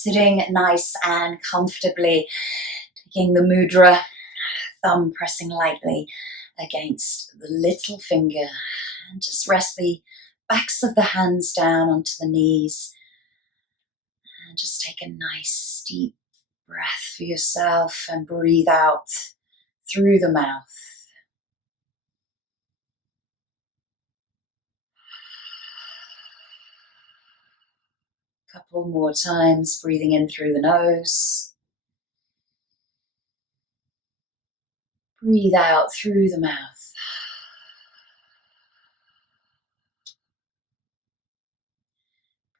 Sitting nice and comfortably, taking the mudra, thumb pressing lightly against the little finger, and just rest the backs of the hands down onto the knees, and just take a nice deep breath for yourself and breathe out through the mouth. Couple more times, breathing in through the nose. Breathe out through the mouth.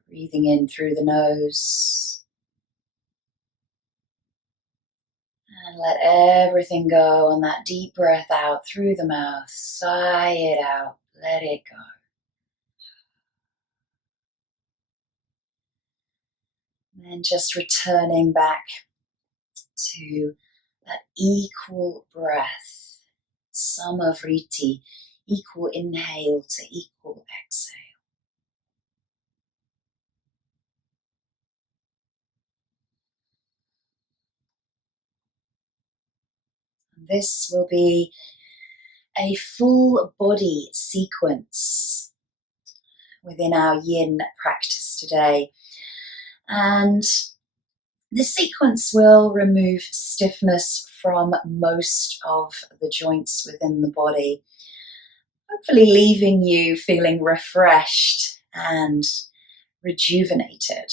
Breathing in through the nose. And let everything go on that deep breath out through the mouth. Sigh it out. Let it go. And then just returning back to that equal breath. Samavriti. Equal inhale to equal exhale. This will be a full body sequence within our yin practice today. And this sequence will remove stiffness from most of the joints within the body, hopefully leaving you feeling refreshed and rejuvenated.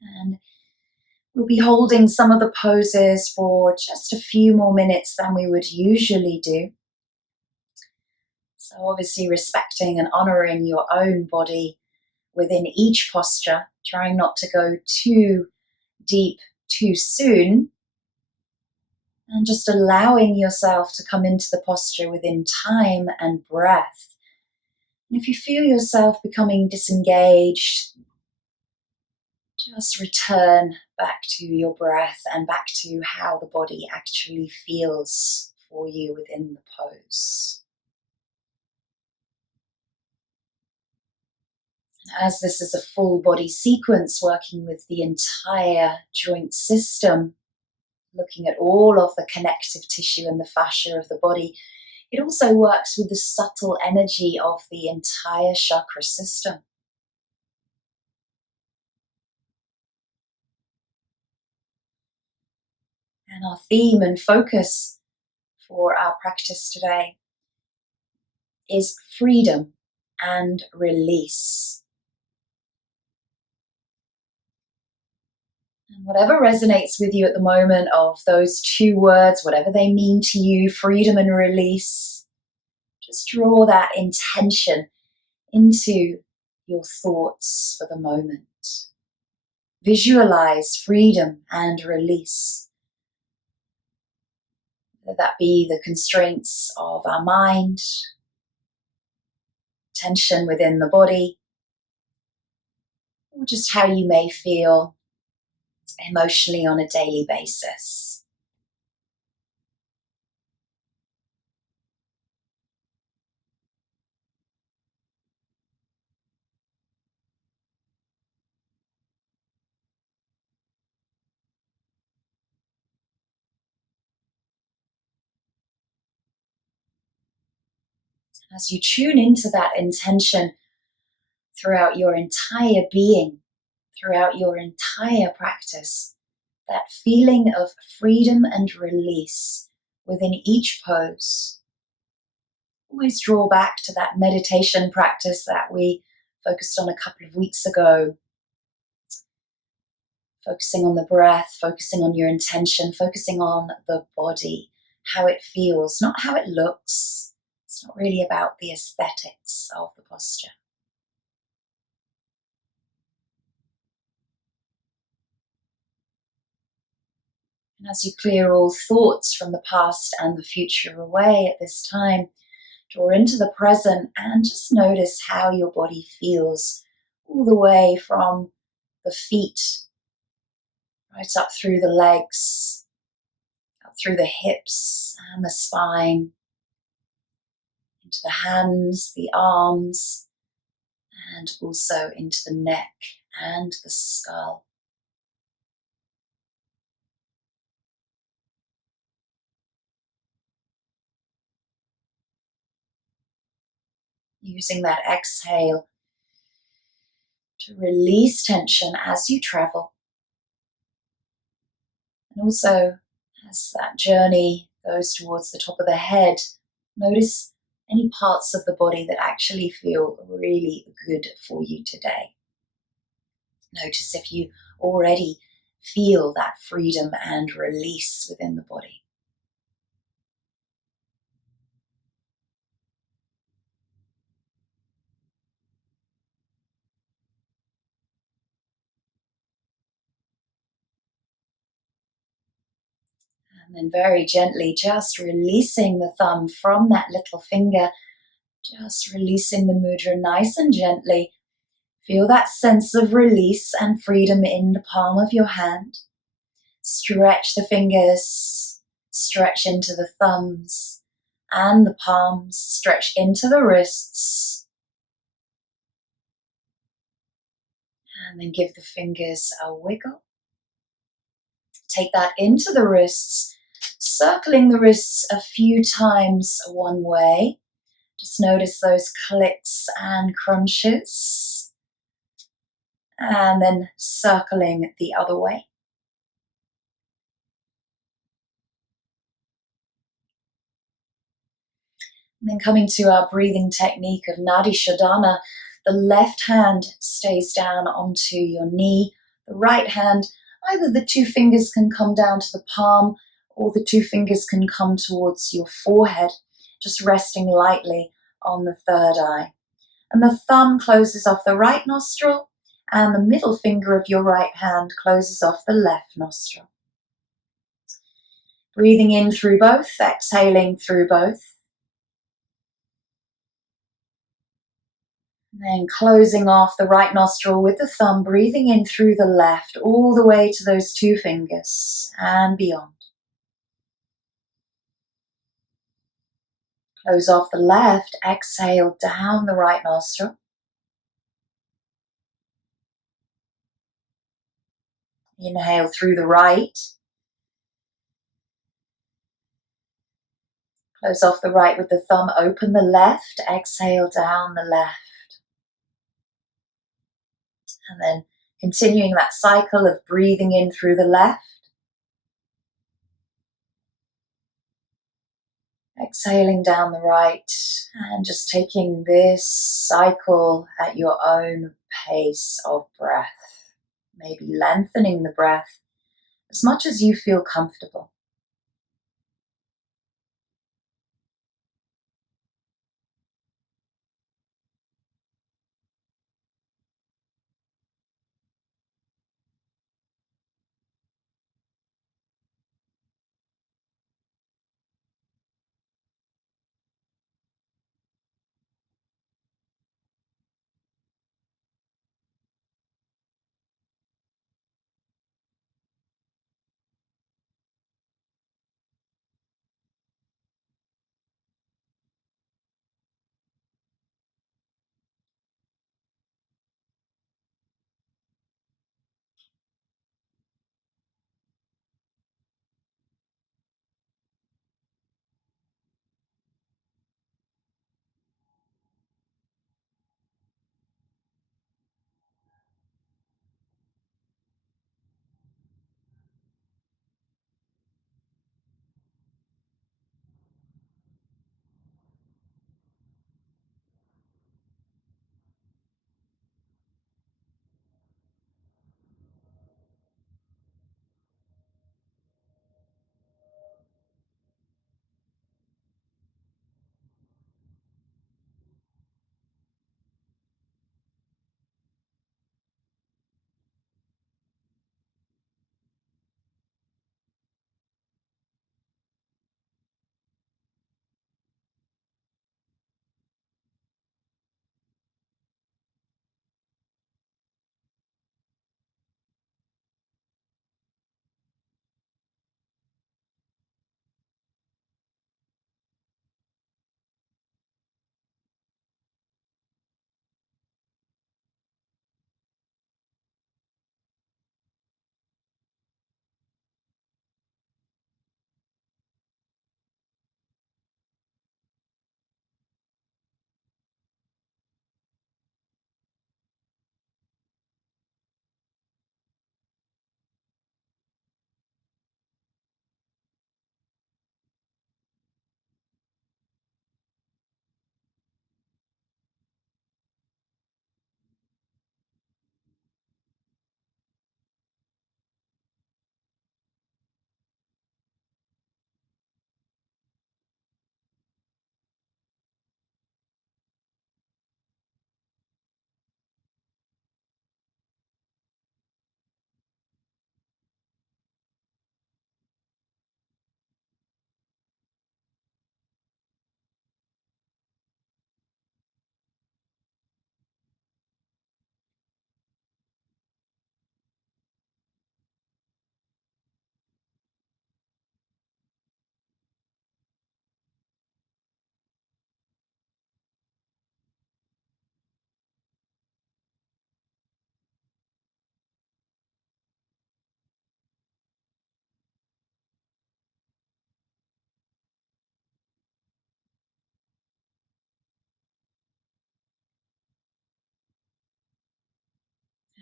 And we'll be holding some of the poses for just a few more minutes than we would usually do. So obviously respecting and honoring your own body within each posture, trying not to go too deep too soon, and just allowing yourself to come into the posture within time and breath. And if you feel yourself becoming disengaged, just return back to your breath and back to how the body actually feels for you within the pose. And as this is a full body sequence working with the entire joint system, looking at all of the connective tissue and the fascia of the body, it also works with the subtle energy of the entire chakra system. And our theme and focus for our practice today is freedom and release. And whatever resonates with you at the moment of those two words, whatever they mean to you, freedom and release, just draw that intention into your thoughts for the moment. Visualize freedom and release. Whether that be the constraints of our mind, tension within the body, or just how you may feel emotionally on a daily basis. As you tune into that intention throughout your entire being, throughout your entire practice, that feeling of freedom and release within each pose. Always draw back to that meditation practice that we focused on a couple of weeks ago. Focusing on the breath, focusing on your intention, focusing on the body, how it feels, not how it looks. It's not really about the aesthetics of the posture. And as you clear all thoughts from the past and the future away at this time, draw into the present and just notice how your body feels all the way from the feet, right up through the legs, up through the hips and the spine, into the hands, the arms, and also into the neck and the skull. Using that exhale to release tension as you travel. And also, as that journey goes towards the top of the head, notice any parts of the body that actually feel really good for you today. Notice if you already feel that freedom and release within the body. And then very gently, just releasing the thumb from that little finger, just releasing the mudra nice and gently. Feel that sense of release and freedom in the palm of your hand. Stretch the fingers, stretch into the thumbs and the palms, stretch into the wrists. And then give the fingers a wiggle. Take that into the wrists, circling the wrists a few times one way. Just notice those clicks and crunches. And then circling the other way. And then coming to our breathing technique of Nadi Shodhana, the left hand stays down onto your knee. The right hand, either the two fingers can come down to the palm or the two fingers can come towards your forehead, just resting lightly on the third eye. And the thumb closes off the right nostril and the middle finger of your right hand closes off the left nostril. Breathing in through both, exhaling through both. And then closing off the right nostril with the thumb, breathing in through the left, all the way to those two fingers and beyond. Close off the left, exhale down the right nostril. Inhale through the right. Close off the right with the thumb, open the left, exhale down the left. And then continuing that cycle of breathing in through the left. Exhaling down the right and just taking this cycle at your own pace of breath. Maybe lengthening the breath as much as you feel comfortable.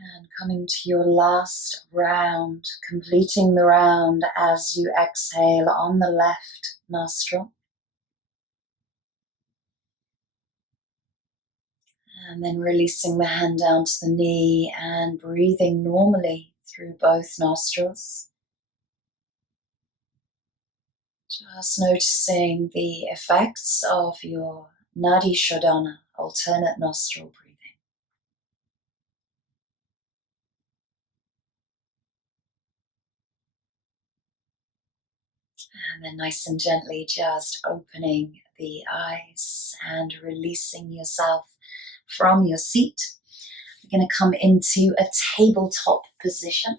And coming to your last round, completing the round as you exhale on the left nostril. And then releasing the hand down to the knee and breathing normally through both nostrils. Just noticing the effects of your Nadi Shodhana, alternate nostril breathing. And then nice and gently just opening the eyes and releasing yourself from your seat. We're going to come into a tabletop position.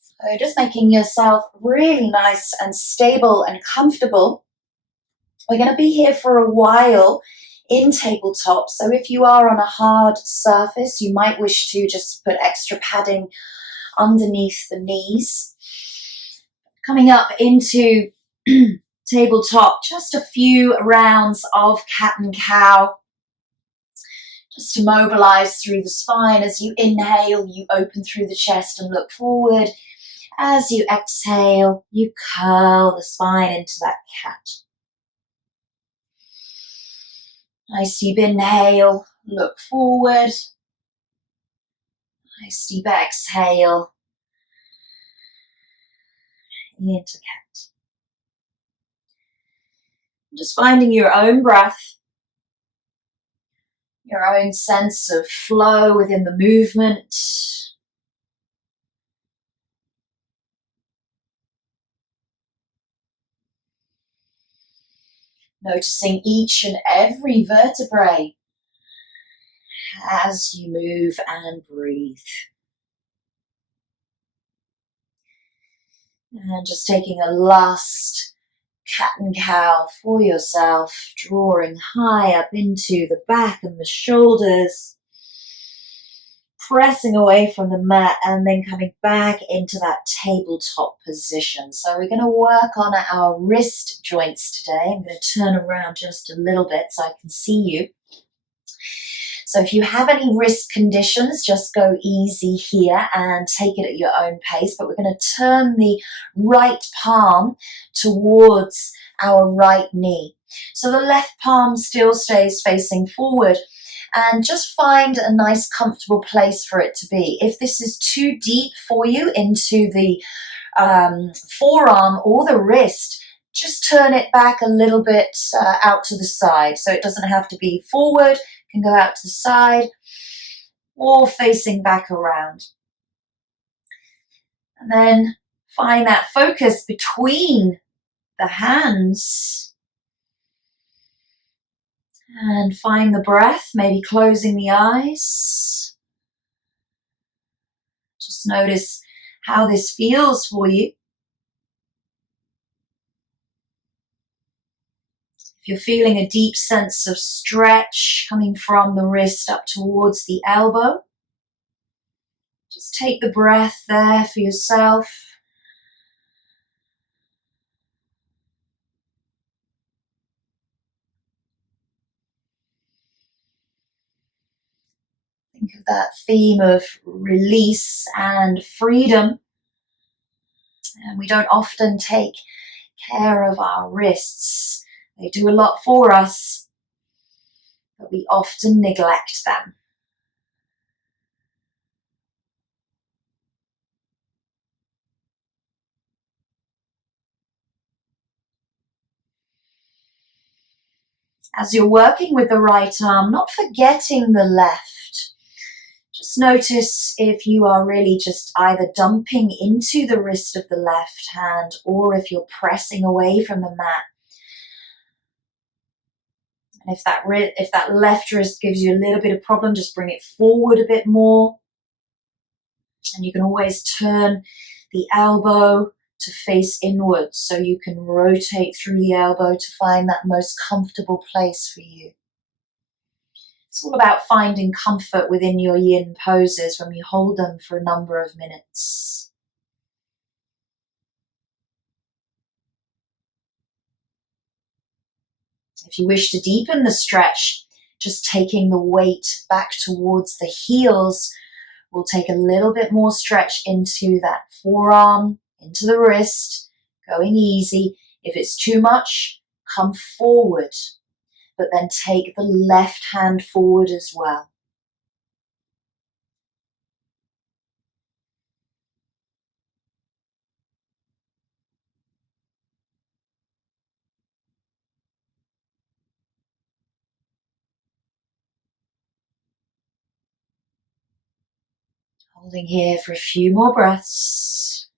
So just making yourself really nice and stable and comfortable. We're going to be here for a while in tabletop. So if you are on a hard surface, you might wish to just put extra padding underneath the knees. Coming up into tabletop, just a few rounds of cat and cow. Just to mobilize through the spine. As you inhale, you open through the chest and look forward. As you exhale, you curl the spine into that cat. Nice deep inhale, look forward. Nice deep exhale, into cat. Just finding your own breath, your own sense of flow within the movement. Noticing each and every vertebrae as you move and breathe. And just taking a last cat and cow for yourself, drawing high up into the back and the shoulders, pressing away from the mat and then coming back into that tabletop position. So we're going to work on our wrist joints today. I'm going to turn around just a little bit so I can see you. So if you have any wrist conditions, just go easy here and take it at your own pace. But we're going to turn the right palm towards our right knee. So the left palm still stays facing forward. And just find a nice comfortable place for it to be. If this is too deep for you into the forearm or the wrist, just turn it back a little bit out to the side. So it doesn't have to be forward, it can go out to the side or facing back around. And then find that focus between the hands. And find the breath, maybe closing the eyes. Just notice how this feels for you. If you're feeling a deep sense of stretch coming from the wrist up towards the elbow, just take the breath there for yourself. Think of that theme of release and freedom. And we don't often take care of our wrists. They do a lot for us, but we often neglect them. As you're working with the right arm, not forgetting the left. Just notice if you are really just either dumping into the wrist of the left hand or if you're pressing away from the mat. And if that left wrist gives you a little bit of problem, just bring it forward a bit more. And you can always turn the elbow to face inwards so you can rotate through the elbow to find that most comfortable place for you. It's all about finding comfort within your yin poses when we hold them for a number of minutes. If you wish to deepen the stretch, just taking the weight back towards the heels. We'll take a little bit more stretch into that forearm, into the wrist, going easy. If it's too much, come forward, but then take the left hand forward as well. Holding here for a few more breaths.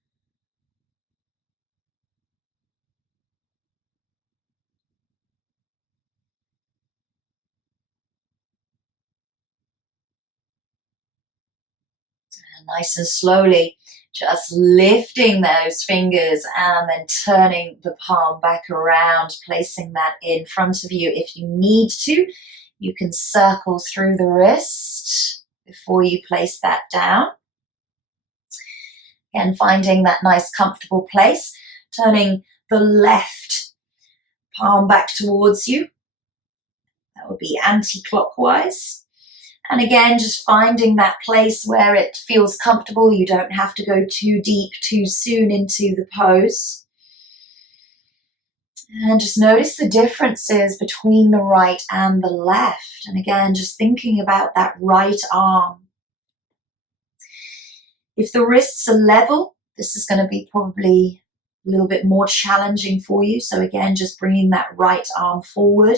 And nice and slowly, just lifting those fingers and then turning the palm back around, placing that in front of you. If you need to, you can circle through the wrist before you place that down. Again, finding that nice comfortable place, turning the left palm back towards you. That would be anti-clockwise. And again, just finding that place where it feels comfortable. You don't have to go too deep too soon into the pose. And just notice the differences between the right and the left. And again, just thinking about that right arm. If the wrists are level, this is going to be probably a little bit more challenging for you. So again, just bringing that right arm forward.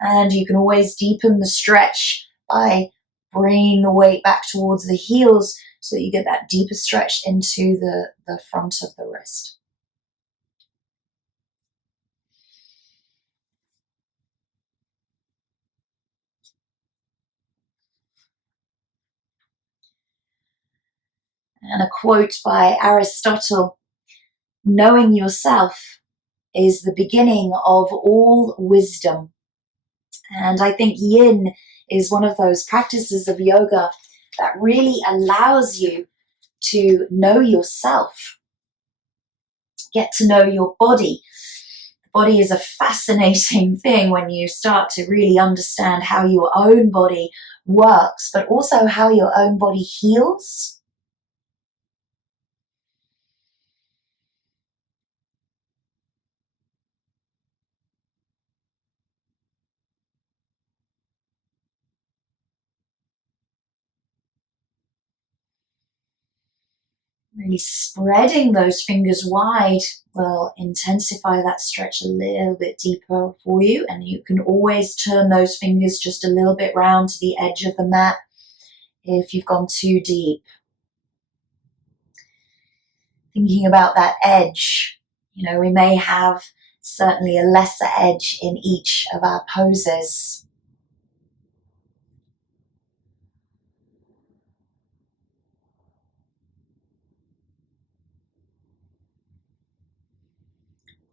And you can always deepen the stretch by bringing the weight back towards the heels so that you get that deeper stretch into the front of the wrist. And a quote by Aristotle, "Knowing yourself is the beginning of all wisdom." And I think yin is one of those practices of yoga that really allows you to know yourself, get to know your body. The body is a fascinating thing when you start to really understand how your own body works, but also how your own body heals. Really spreading those fingers wide will intensify that stretch a little bit deeper for you, and you can always turn those fingers just a little bit round to the edge of the mat if you've gone too deep. Thinking about that edge, we may have certainly a lesser edge in each of our poses.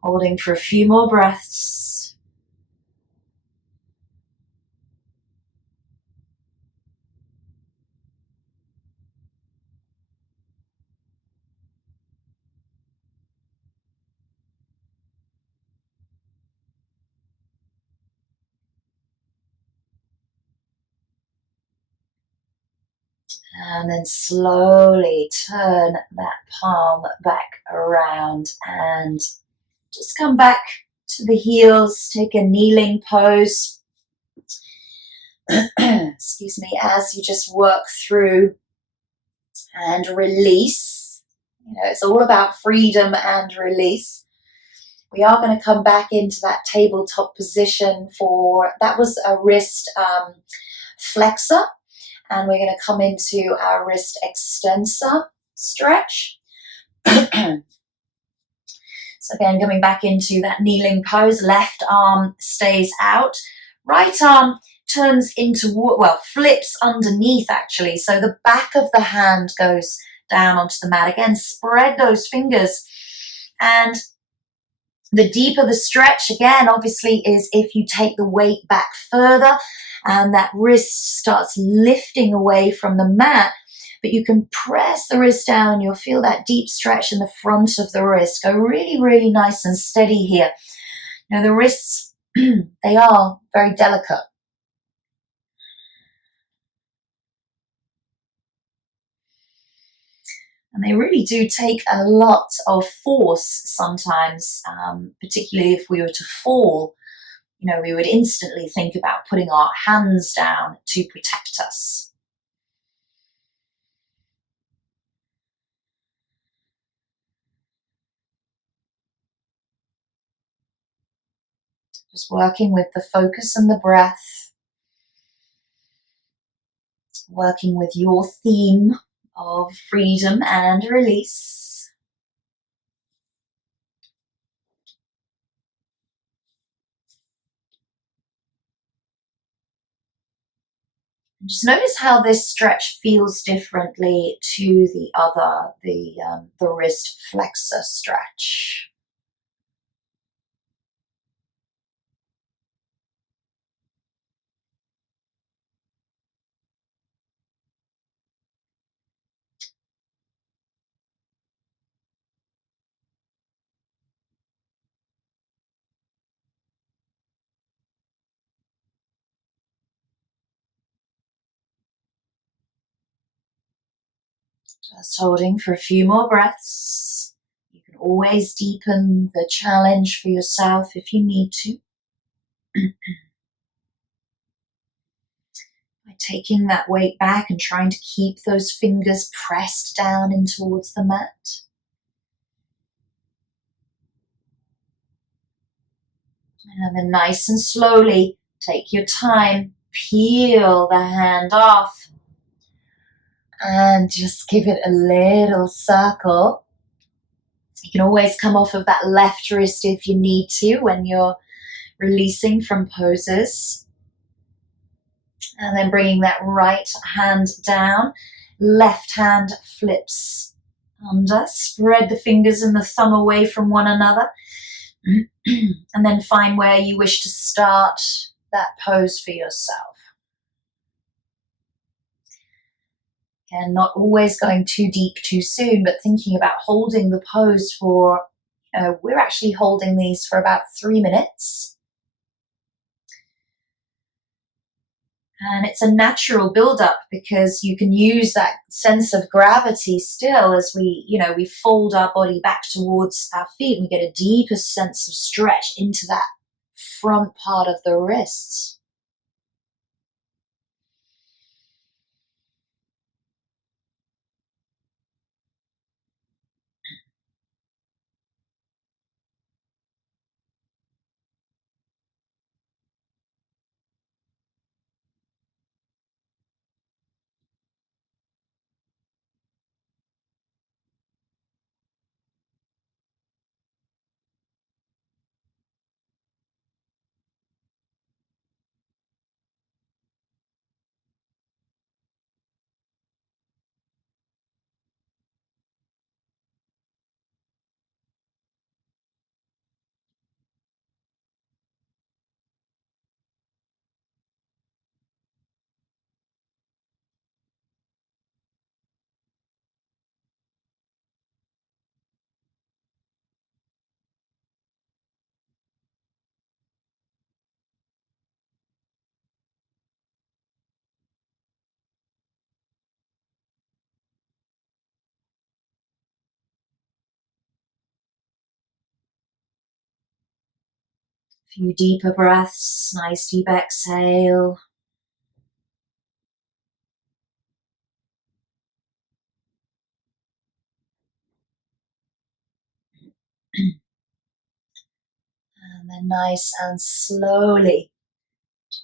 Holding for a few more breaths. And then slowly turn that palm back around and just come back to the heels. Take a kneeling pose. Excuse me, as you just work through and release. It's all about freedom and release. We are going to come back into that tabletop position that was a wrist flexor. And we're going to come into our wrist extensor stretch. So again, coming back into that kneeling pose, left arm stays out, right arm turns flips underneath actually. So the back of the hand goes down onto the mat. Again, spread those fingers. And the deeper the stretch, again, obviously, is if you take the weight back further and that wrist starts lifting away from the mat. But you can press the wrist down and you'll feel that deep stretch in the front of the wrist. Go really, really nice and steady here. The wrists, they are very delicate. And they really do take a lot of force sometimes, particularly if we were to fall. We would instantly think about putting our hands down to protect us. Just working with the focus and the breath, working with your theme of freedom and release. And just notice how this stretch feels differently to the other, the wrist flexor stretch. Just holding for a few more breaths. You can always deepen the challenge for yourself if you need to. By taking that weight back and trying to keep those fingers pressed down in towards the mat. And then nice and slowly, take your time, peel the hand off. And just give it a little circle. You can always come off of that left wrist if you need to when you're releasing from poses. And then bringing that right hand down. Left hand flips under. Spread the fingers and the thumb away from one another. And then find where you wish to start that pose for yourself. And not always going too deep too soon, but thinking about holding the pose for, we're actually holding these for about 3 minutes. And it's a natural build-up because you can use that sense of gravity still as we fold our body back towards our feet and we get a deeper sense of stretch into that front part of the wrists. A few deeper breaths, nice deep exhale. And then nice and slowly,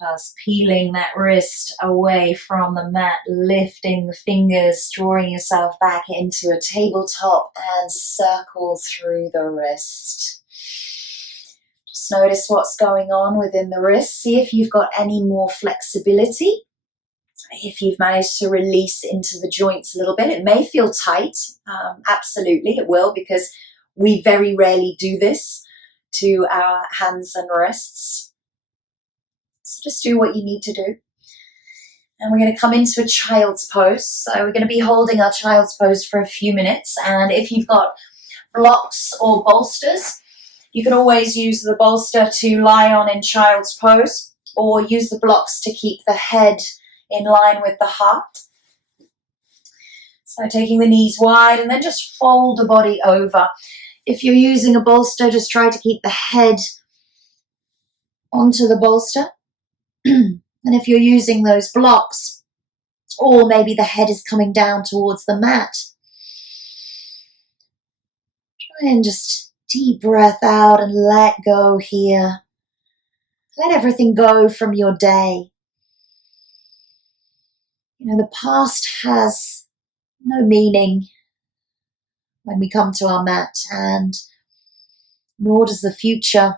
just peeling that wrist away from the mat, lifting the fingers, drawing yourself back into a tabletop and circle through the wrist. Just notice what's going on within the wrist. See if you've got any more flexibility. If you've managed to release into the joints a little bit, it may feel tight. Absolutely, it will, because we very rarely do this to our hands and wrists. So just do what you need to do. And we're going to come into a child's pose. So we're going to be holding our child's pose for a few minutes. And if you've got blocks or bolsters, you can always use the bolster to lie on in child's pose, or use the blocks to keep the head in line with the heart. So taking the knees wide and then just fold the body over. If you're using a bolster, just try to keep the head onto the bolster. And if you're using those blocks, or maybe the head is coming down towards the mat, try and just deep breath out and let go here. Let everything go from your day. The past has no meaning when we come to our mat, and nor does the future.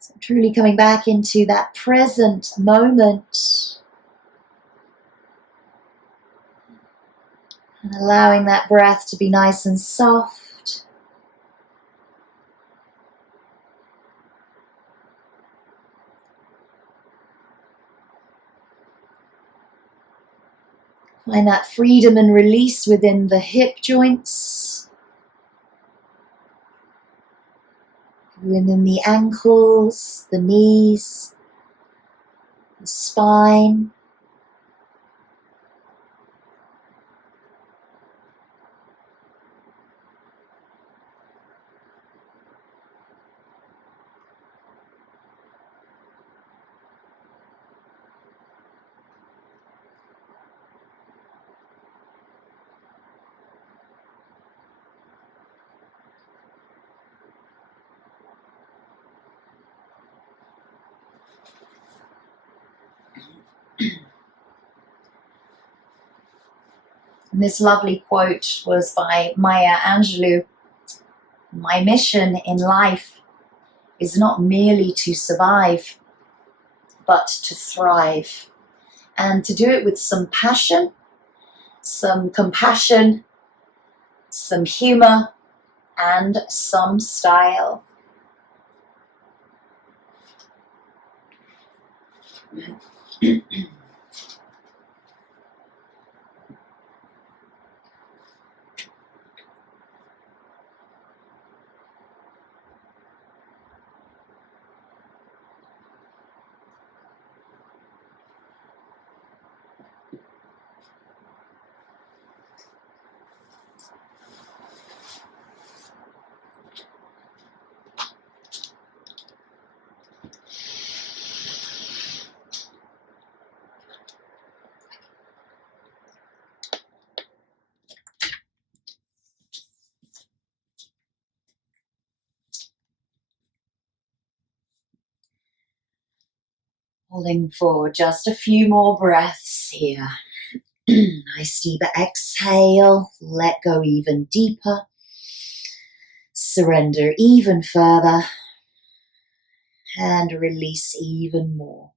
So truly coming back into that present moment and allowing that breath to be nice and soft. Find that freedom and release within the hip joints, within the ankles, the knees, the spine. And this lovely quote was by Maya Angelou. My mission in life is not merely to survive, but to thrive. And to do it with some passion, some compassion, some humor, and some style. Holding for just a few more breaths here. Nice deeper exhale. Let go even deeper. Surrender even further. And release even more.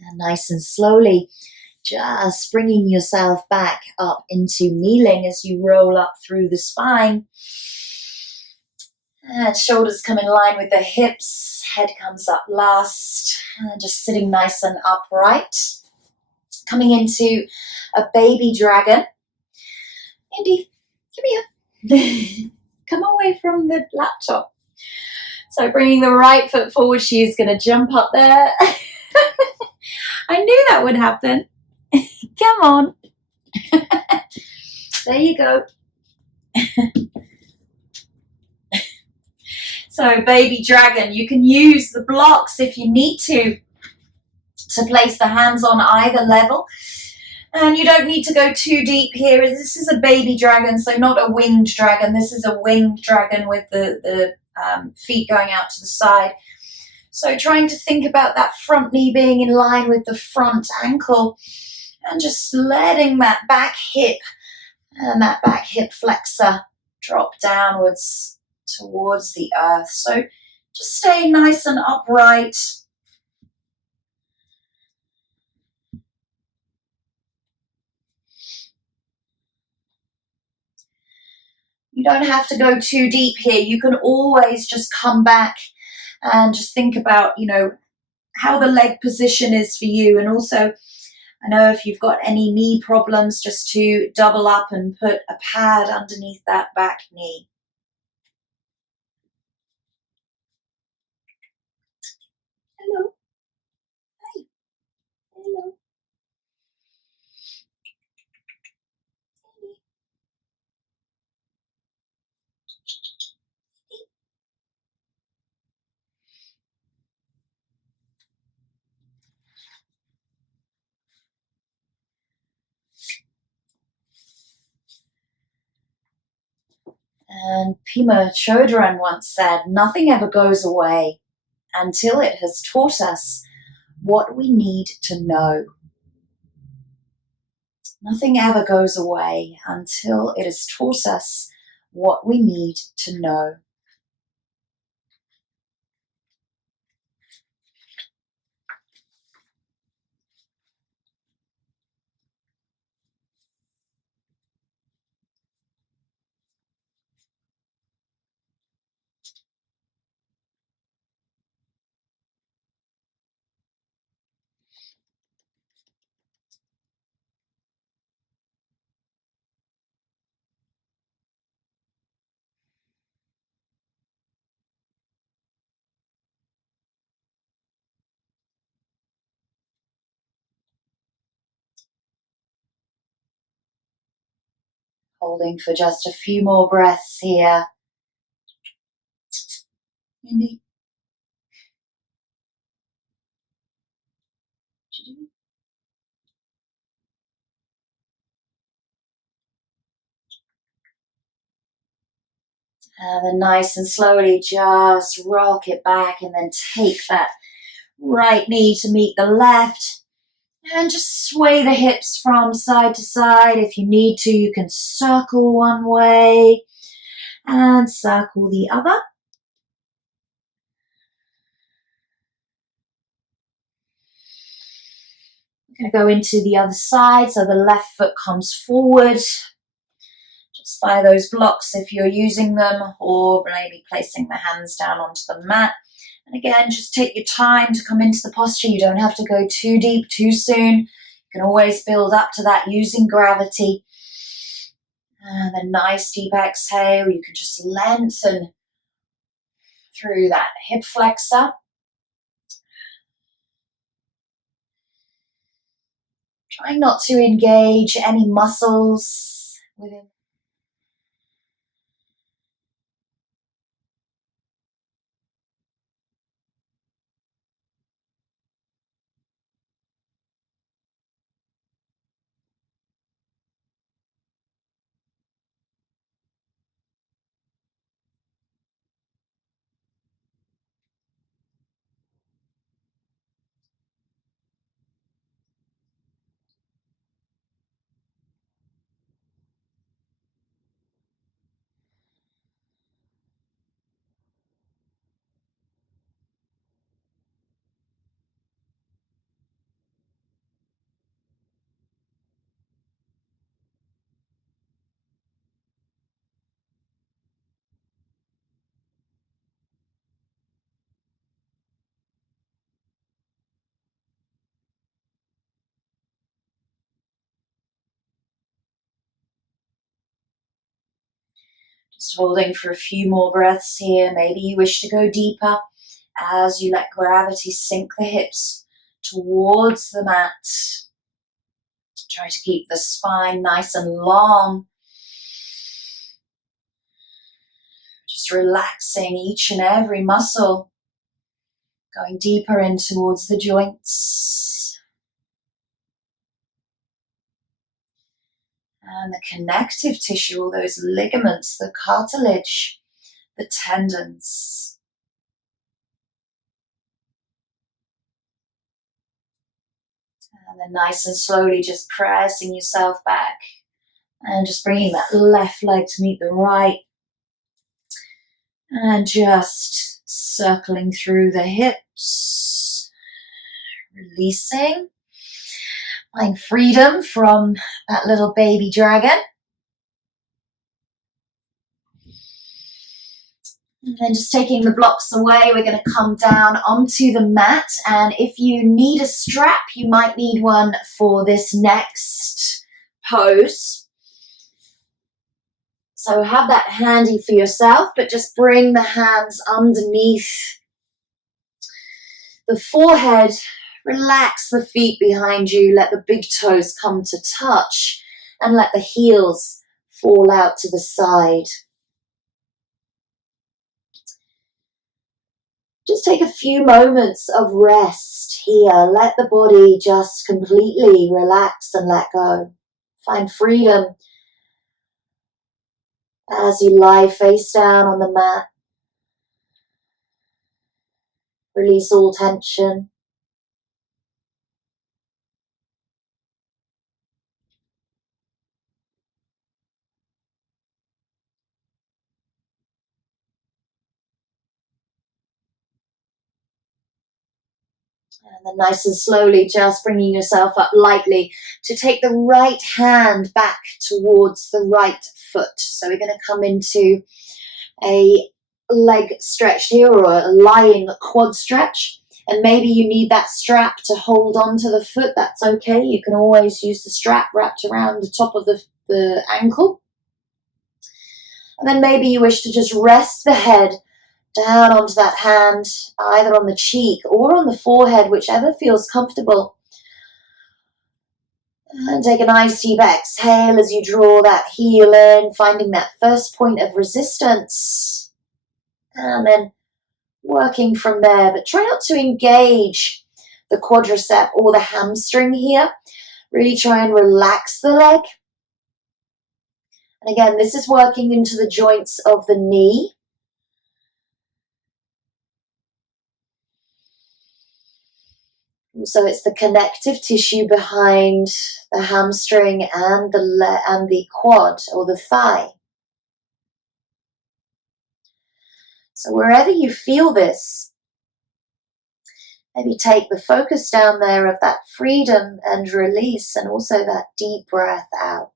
And nice and slowly, just bringing yourself back up into kneeling as you roll up through the spine. And shoulders come in line with the hips, head comes up last, and just sitting nice and upright. Coming into a baby dragon. Indy, come here. Come away from the laptop. So bringing the right foot forward, she's going to jump up there. I knew that would happen. Come on. There you go. So baby dragon, you can use the blocks if you need to place the hands on either level. And you don't need to go too deep here. This is a baby dragon, so not a winged dragon. This is a winged dragon with the feet going out to the side. So trying to think about that front knee being in line with the front ankle and just letting that back hip and that back hip flexor drop downwards towards the earth. So just staying nice and upright. You don't have to go too deep here. You can always just come back and just think about, how the leg position is for you. And also, I know if you've got any knee problems, just to double up and put a pad underneath that back knee. Hello. Hi. Hello. And Pema Chodron once said, nothing ever goes away until it has taught us what we need to know. Nothing ever goes away until it has taught us what we need to know. Holding for just a few more breaths here. Indy. And then nice and slowly just rock it back and then take that right knee to meet the left. And just sway the hips from side to side. If you need to, you can circle one way and circle the other. We're going to go into the other side, so the left foot comes forward. Just by those blocks if you're using them, or maybe placing the hands down onto the mat. And again, just take your time to come into the posture. You don't have to go too deep too soon. You can always build up to that using gravity. And a nice deep exhale. You can just lengthen through that hip flexor. Trying not to engage any muscles within. Just holding for a few more breaths here. Maybe you wish to go deeper as you let gravity sink the hips towards the mat. Try to keep the spine nice and long. Just relaxing each and every muscle. Going deeper in towards the joints. And the connective tissue, all those ligaments, the cartilage, the tendons. And then nice and slowly just pressing yourself back. And just bringing that left leg to meet the right. And just circling through the hips. Releasing. Finding freedom from that little baby dragon. And then just taking the blocks away, we're going to come down onto the mat. And if you need a strap, you might need one for this next pose. So have that handy for yourself, but just bring the hands underneath the forehead. Relax the feet behind you. Let the big toes come to touch and let the heels fall out to the side. Just take a few moments of rest here. Let the body just completely relax and let go. Find freedom as you lie face down on the mat. Release all tension. And then nice and slowly, just bringing yourself up lightly to take the right hand back towards the right foot. So we're going to come into a leg stretch here, or a lying quad stretch. And maybe you need that strap to hold on to the foot. That's okay. You can always use the strap wrapped around the top of the ankle. And then maybe you wish to just rest the head down onto that hand, either on the cheek or on the forehead, whichever feels comfortable. And take a nice deep exhale as you draw that heel in, finding that first point of resistance. And then working from there, but try not to engage the quadricep or the hamstring here. Really try and relax the leg. And again, this is working into the joints of the knee. So it's the connective tissue behind the hamstring and the quad or the thigh. So wherever you feel this, maybe take the focus down there of that freedom and release, and also that deep breath out.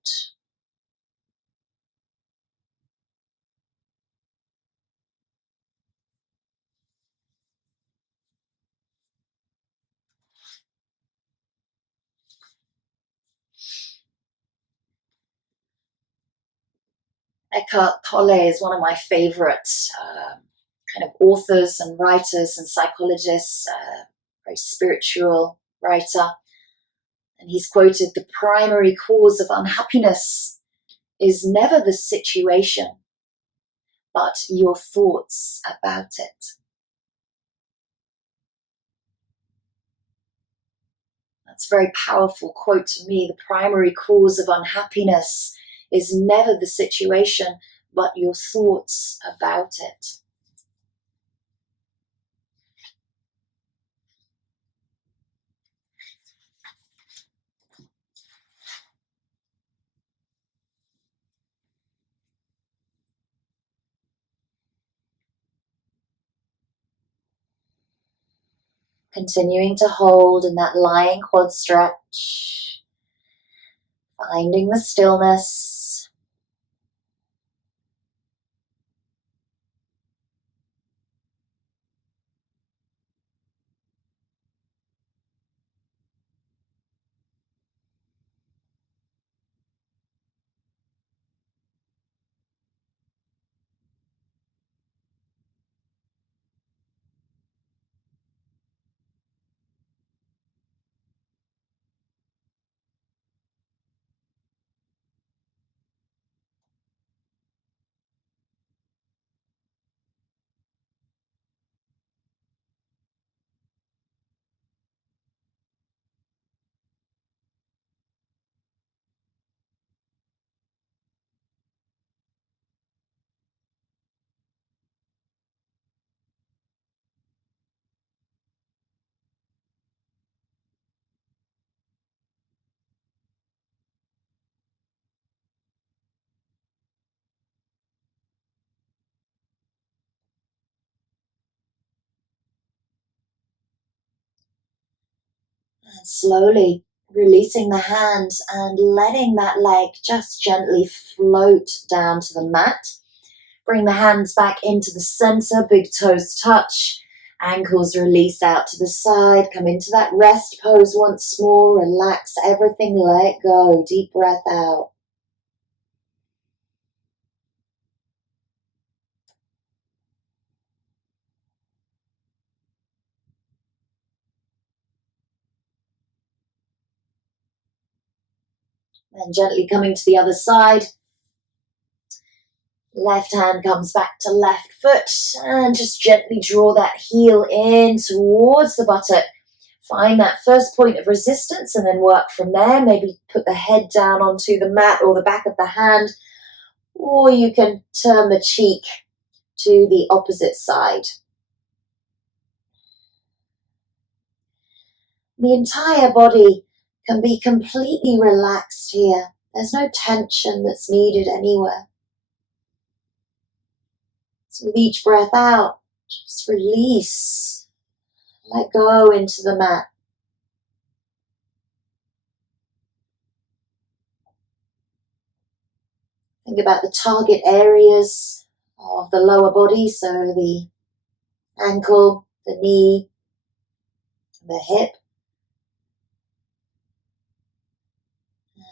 Eckhart Tolle is one of my favorite kind of authors and writers and psychologists, very spiritual writer. And he's quoted, "The primary cause of unhappiness is never the situation, but your thoughts about it." That's a very powerful quote to me. The primary cause of unhappiness is never the situation, but your thoughts about it. Continuing to hold in that lying quad stretch, finding the stillness. And slowly releasing the hands and letting that leg just gently float down to the mat. Bring the hands back into the center, big toes touch, ankles release out to the side. Come into that rest pose once more. Relax everything, let go. Deep breath out. Then gently coming to the other side. Left hand comes back to left foot and just gently draw that heel in towards the buttock. Find that first point of resistance and then work from there. Maybe put the head down onto the mat or the back of the hand, or you can turn the cheek to the opposite side. The entire body can be completely relaxed here. There's no tension that's needed anywhere. So with each breath out, just release. Let go into the mat. Think about the target areas of the lower body, so the ankle, the knee, the hip.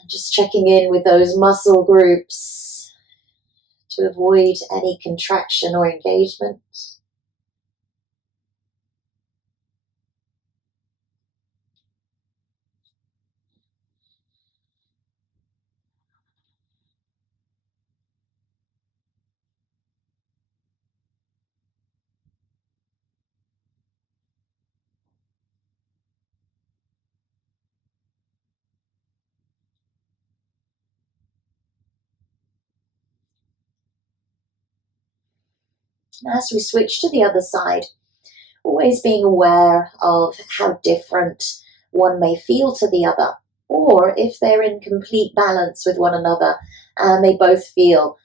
Just checking in with those muscle groups to avoid any contraction or engagement. As we switch to the other side, always being aware of how different one may feel to the other, or if they're in complete balance with one another and they both feel,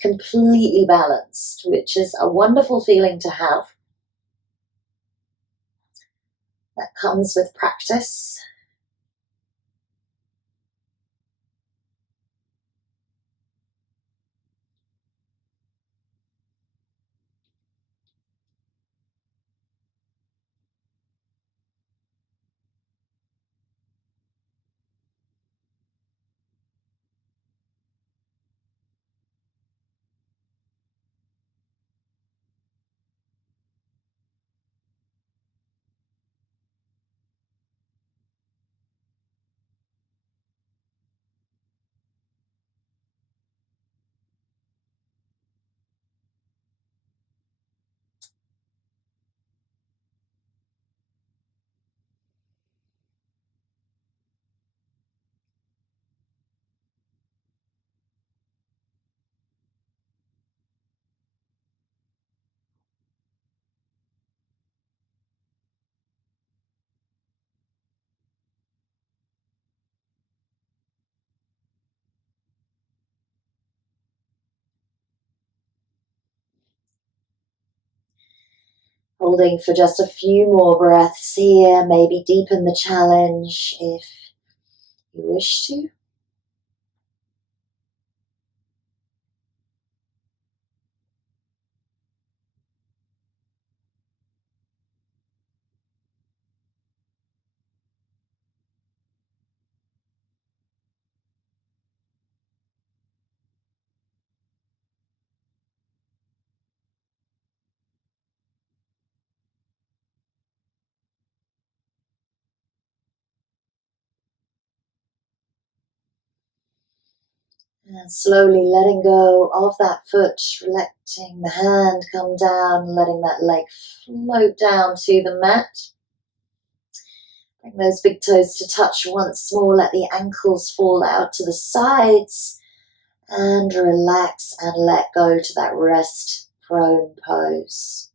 completely balanced, which is a wonderful feeling to have. That comes with practice. Holding for just a few more breaths here. Maybe deepen the challenge if you wish to. And slowly letting go of that foot, letting the hand come down, letting that leg float down to the mat. Bring those big toes to touch once more, let the ankles fall out to the sides, and relax and let go to that rest prone pose.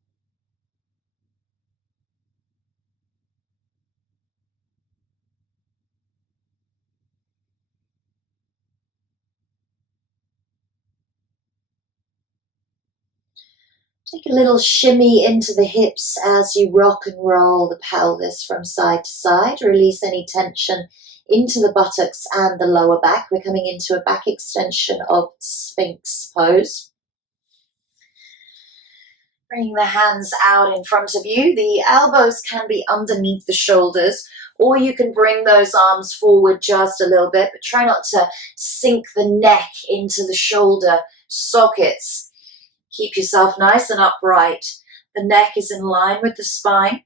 Take a little shimmy into the hips as you rock and roll the pelvis from side to side. Release any tension into the buttocks and the lower back. We're coming into a back extension of Sphinx pose. Bring the hands out in front of you. The elbows can be underneath the shoulders, or you can bring those arms forward just a little bit, but try not to sink the neck into the shoulder sockets. Keep yourself nice and upright. The neck is in line with the spine.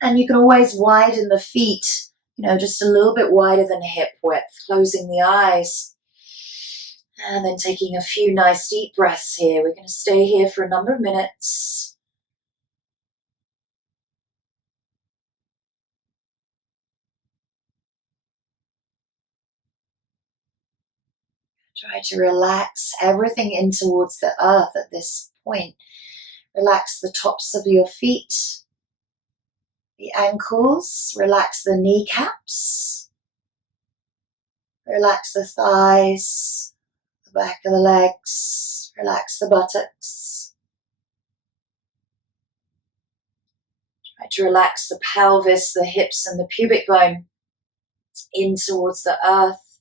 And you can always widen the feet, just a little bit wider than hip width, closing the eyes. And then taking a few nice deep breaths here. We're going to stay here for a number of minutes. Try to relax everything in towards the earth at this point. Relax the tops of your feet, the ankles, relax the kneecaps, relax the thighs, the back of the legs, relax the buttocks. Try to relax the pelvis, the hips and the pubic bone in towards the earth.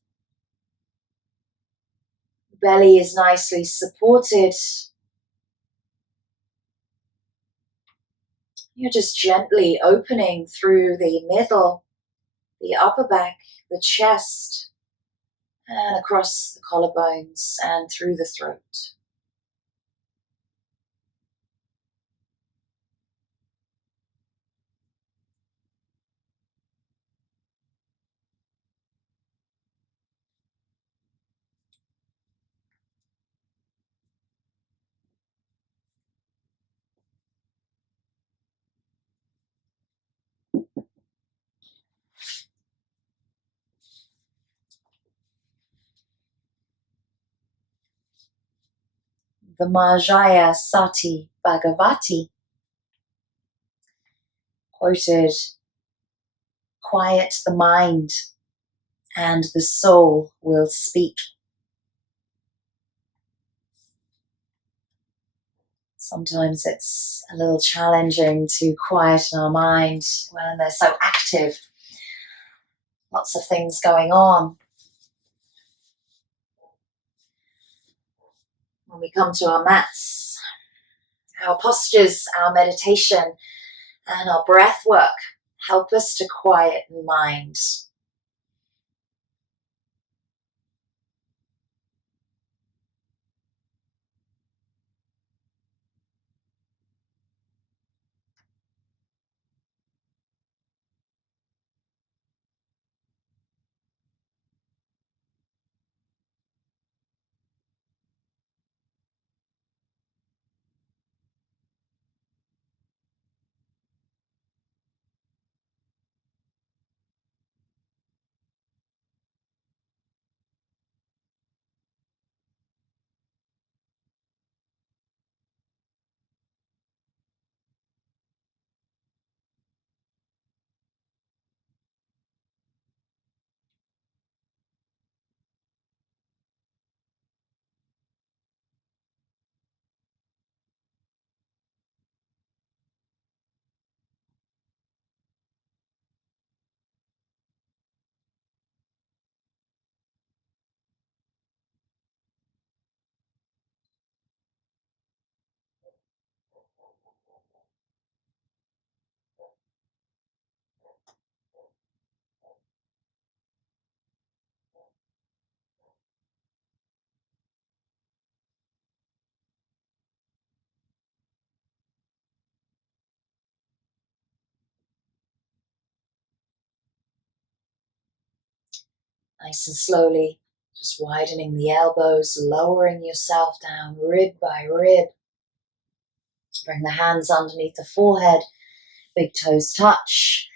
Belly is nicely supported. You're just gently opening through the middle, the upper back, the chest, and across the collarbones and through the throat. The Mahajaya Sati Bhagavati quoted, "Quiet the mind and the soul will speak." Sometimes it's a little challenging to quieten our mind when they're so active. Lots of things going on. When we come to our mats, our postures, our meditation, and our breath work help us to quiet the mind. Nice and slowly, just widening the elbows, lowering yourself down rib by rib. Bring the hands underneath the forehead, big toes touch,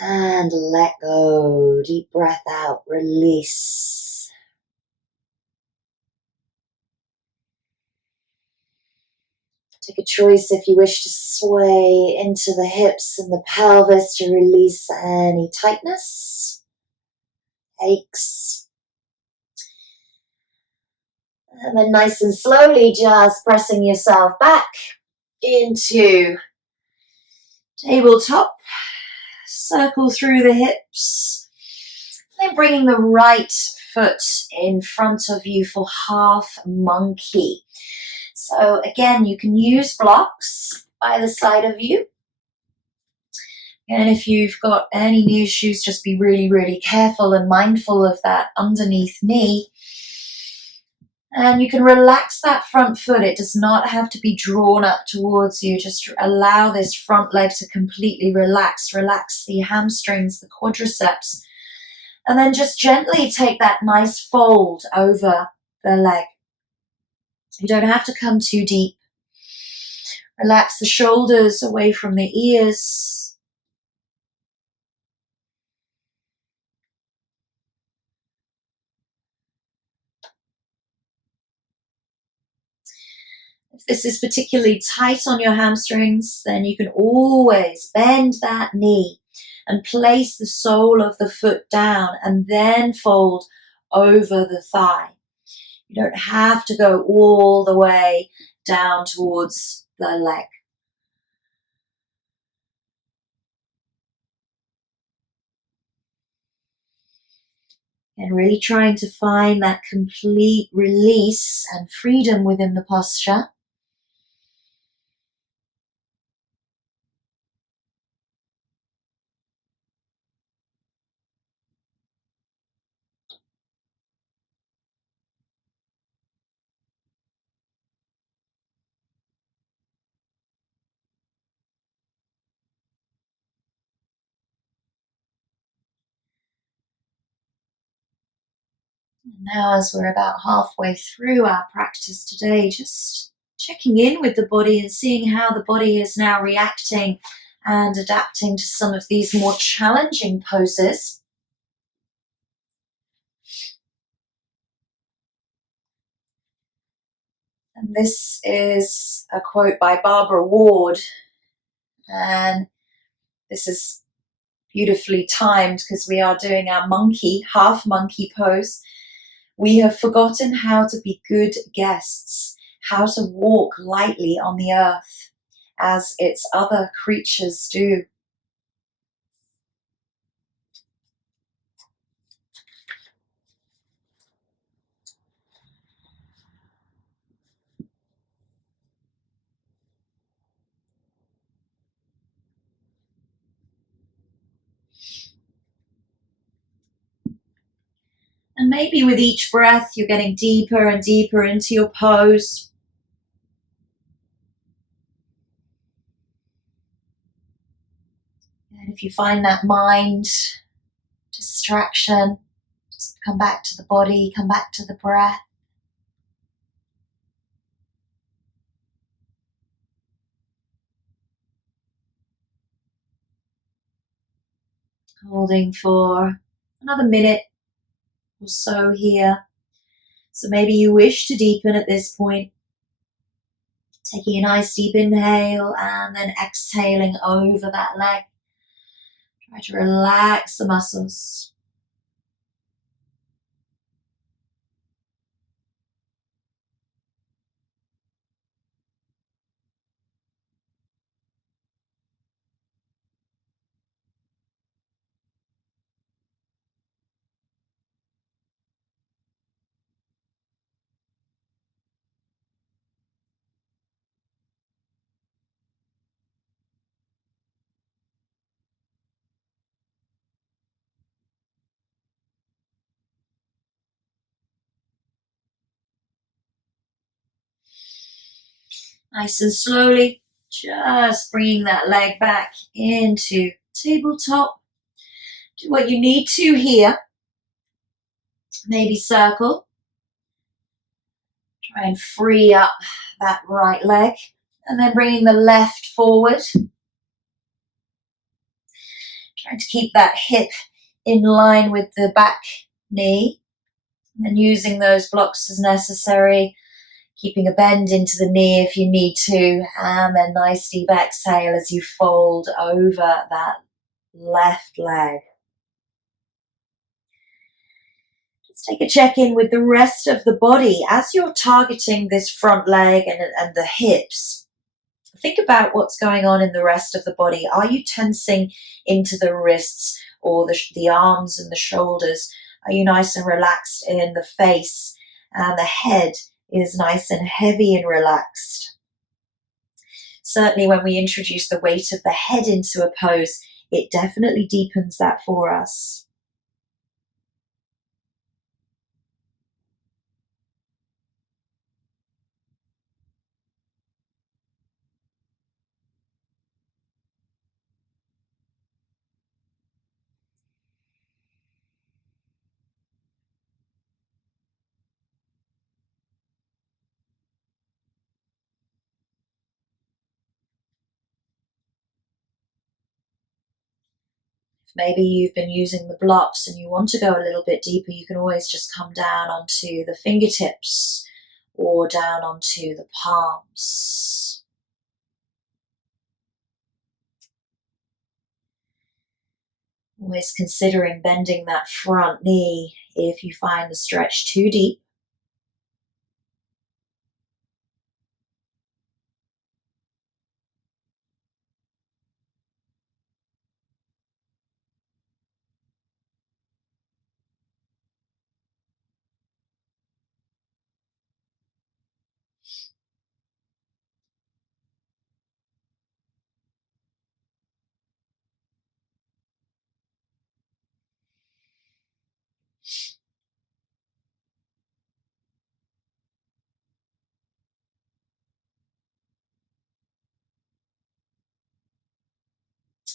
and let go. Deep breath out, release. Take a choice if you wish to sway into the hips and the pelvis to release any tightness, aches. And then nice and slowly just pressing yourself back into tabletop. Circle through the hips. Then bringing the right foot in front of you for half monkey. So again, you can use blocks by the side of you. And if you've got any knee issues, just be really, really careful and mindful of that underneath knee. And you can relax that front foot. It does not have to be drawn up towards you. Just allow this front leg to completely relax. Relax the hamstrings, the quadriceps. And then just gently take that nice fold over the leg. You don't have to come too deep. Relax the shoulders away from the ears. If this is particularly tight on your hamstrings, then you can always bend that knee and place the sole of the foot down and then fold over the thigh. You don't have to go all the way down towards the leg. And really trying to find that complete release and freedom within the posture. Now, as we're about halfway through our practice today, just checking in with the body and seeing how the body is now reacting and adapting to some of these more challenging poses. And this is a quote by Barbara Ward, and this is beautifully timed because we are doing our monkey, half monkey pose. We have forgotten how to be good guests, how to walk lightly on the earth as its other creatures do. And maybe with each breath, you're getting deeper and deeper into your pose. And if you find that mind distraction, just come back to the body, come back to the breath. Holding for another minute or so here. So maybe you wish to deepen at this point. Taking a nice deep inhale and then exhaling over that leg. Try to relax the muscles. Nice and slowly, just bringing that leg back into tabletop. Do what you need to here. Maybe circle. Try and free up that right leg. And then bringing the left forward. Trying to keep that hip in line with the back knee. And then using those blocks as necessary. Keeping a bend into the knee if you need to. And then nice deep exhale as you fold over that left leg. Let's take a check-in with the rest of the body. As you're targeting this front leg and the hips, think about what's going on in the rest of the body. Are you tensing into the wrists or the arms and the shoulders? Are you nice and relaxed in the face and the head is nice and heavy and relaxed. Certainly when we introduce the weight of the head into a pose, it definitely deepens that for us. Maybe you've been using the blocks and you want to go a little bit deeper, you can always just come down onto the fingertips or down onto the palms. Always considering bending that front knee if you find the stretch too deep.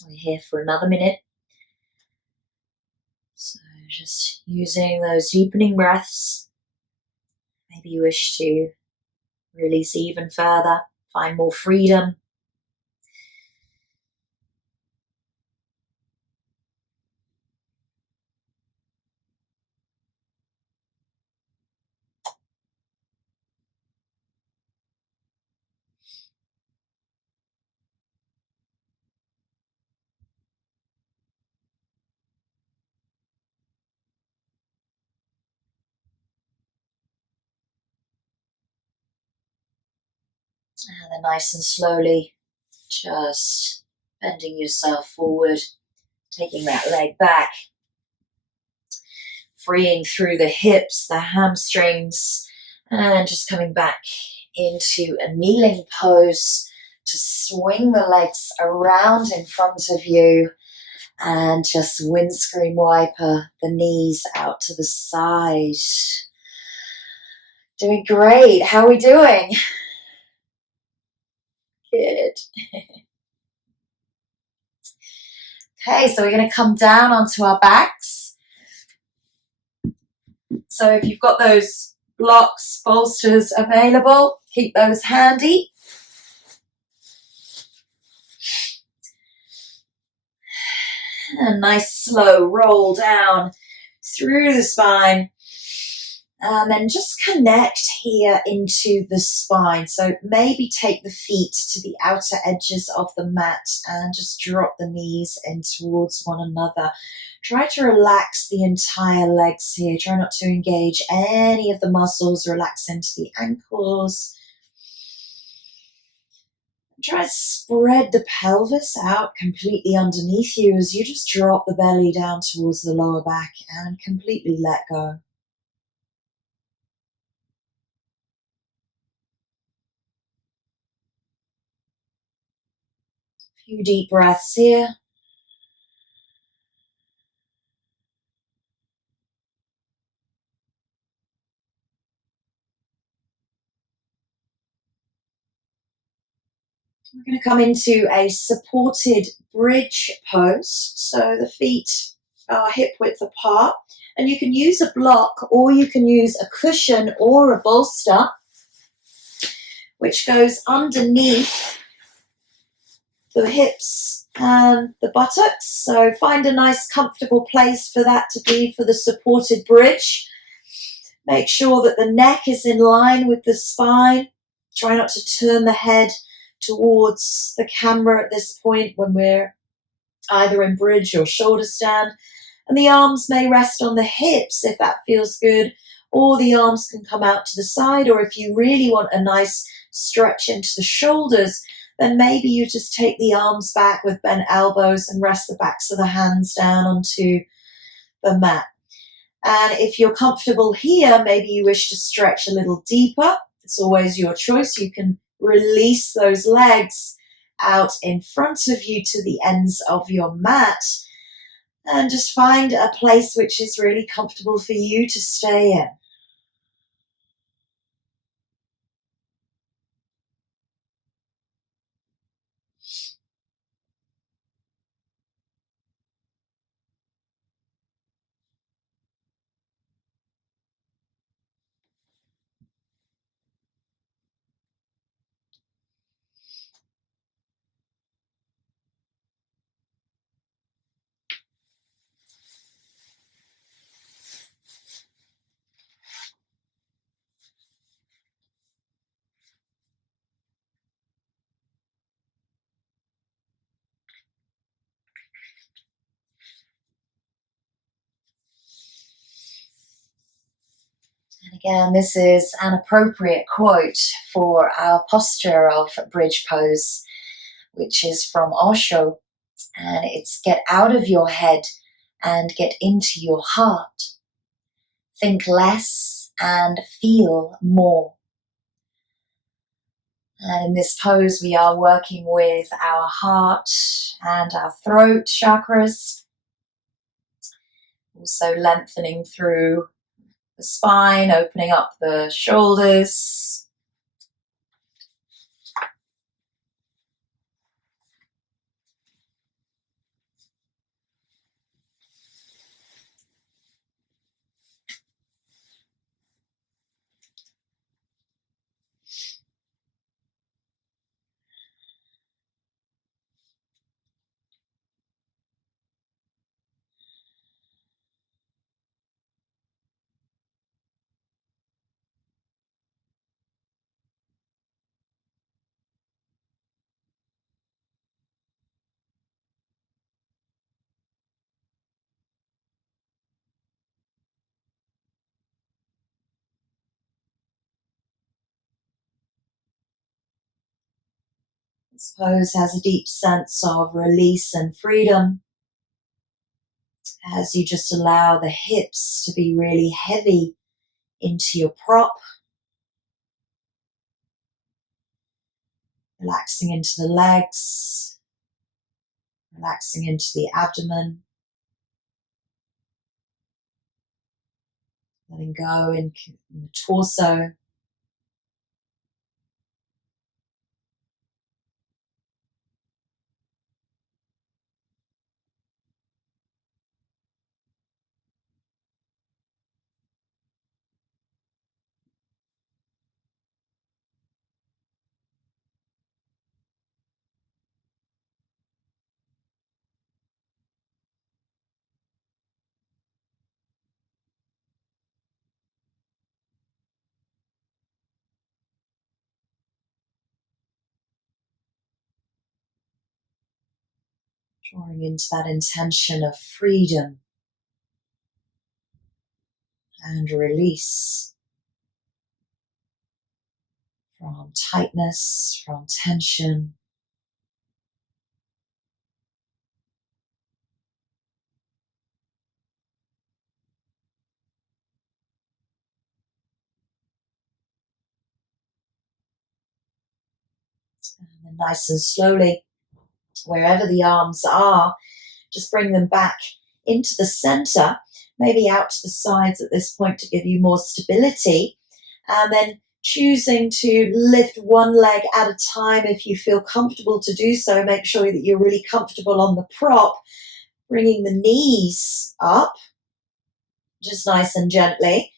We're here for another minute. So just using those deepening breaths. Maybe you wish to release even further, find more freedom. And then nice and slowly, just bending yourself forward, taking that leg back, freeing through the hips, the hamstrings, and just coming back into a kneeling pose to swing the legs around in front of you and just windscreen wiper the knees out to the side. Doing great. How are we doing? Good. Okay, so we're going to come down onto our backs. So if you've got those blocks, bolsters available, keep those handy. A nice slow roll down through the spine. And then just connect here into the spine. So maybe take the feet to the outer edges of the mat and just drop the knees in towards one another. Try to relax the entire legs here. Try not to engage any of the muscles. Relax into the ankles. Try to spread the pelvis out completely underneath you as you just drop the belly down towards the lower back and completely let go. Few deep breaths here. We're going to come into a supported bridge pose. So the feet are hip width apart. And you can use a block or you can use a cushion or a bolster, which goes underneath the hips and the buttocks. So find a nice comfortable place for that to be for the supported bridge. Make sure that the neck is in line with the spine. Try not to turn the head towards the camera at this point when we're either in bridge or shoulder stand. And the arms may rest on the hips if that feels good, or the arms can come out to the side, or if you really want a nice stretch into the shoulders, then maybe you just take the arms back with bent elbows and rest the backs of the hands down onto the mat. And if you're comfortable here, maybe you wish to stretch a little deeper. It's always your choice. You can release those legs out in front of you to the ends of your mat and just find a place which is really comfortable for you to stay in. And again, this is an appropriate quote for our posture of bridge pose, which is from Osho. And it's get out of your head and get into your heart. Think less and feel more. And in this pose, we are working with our heart and our throat chakras, also lengthening through the spine, opening up the shoulders. This pose has a deep sense of release and freedom as you just allow the hips to be really heavy into your prop, relaxing into the legs, relaxing into the abdomen, letting go in the torso. Drawing into that intention of freedom and release from tightness, from tension. And then nice and slowly, wherever the arms are, just bring them back into the center, maybe out to the sides at this point to give you more stability. And then choosing to lift one leg at a time if you feel comfortable to do so. Make sure that you're really comfortable on the prop, bringing the knees up, just nice and gently.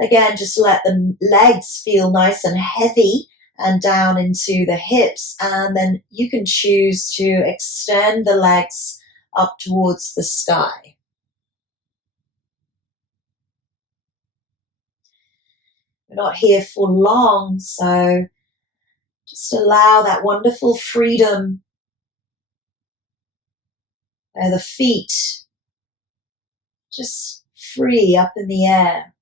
Again, just let the legs feel nice and heavy and down into the hips. And then you can choose to extend the legs up towards the sky. We're not here for long, so just allow that wonderful freedom where the feet just free up in the air.